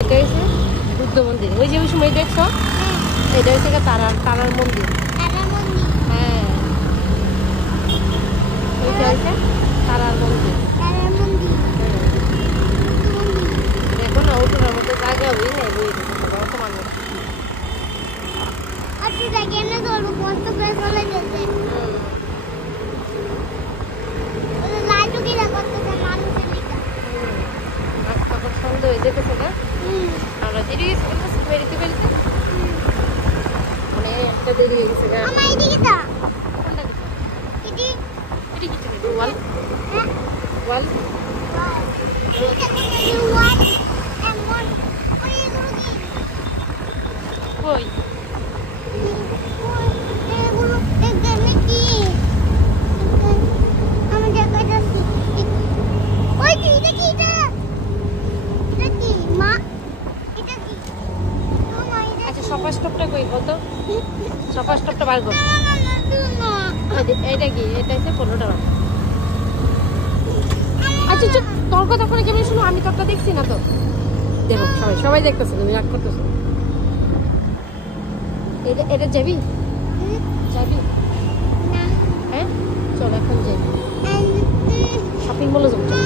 এটা হচ্ছে বুদ্ধ মন্দির। ওই যে ওই সময় দেখছো, এটা হচ্ছে তারার মন্দির। হ্যাঁ, ওইটা হচ্ছে তারার মন্দির। দেখো না, ওটার মধ্যে জায়গা হই নাই বই বর্তমানে। তখন সন্ধ্যা হয়ে যেতেছে না, আমরা দেরি হয়ে গেছে বেরিতে বেরিতে, অনেকটা দেরি হয়ে গেছে। কোনটা দিছো? এটি কিছু নেই, ওয়াল ওয়াল কই আচ্ছা, সফা স্টপটা কই বলতো? সফা স্টপটা বার কর। এটা কি? এটা হচ্ছে 15 টাকা। আচ্ছা চুপ, তোর কথা করে কেমন শুনো? আমি তোরটা দেখছি না তো। দেখো সবাই দেখতেছে, তুমি রাগ করতেছো। এটা যাবি? হ্যাঁ চল, এখন যাই, শপিং মলে যাবো।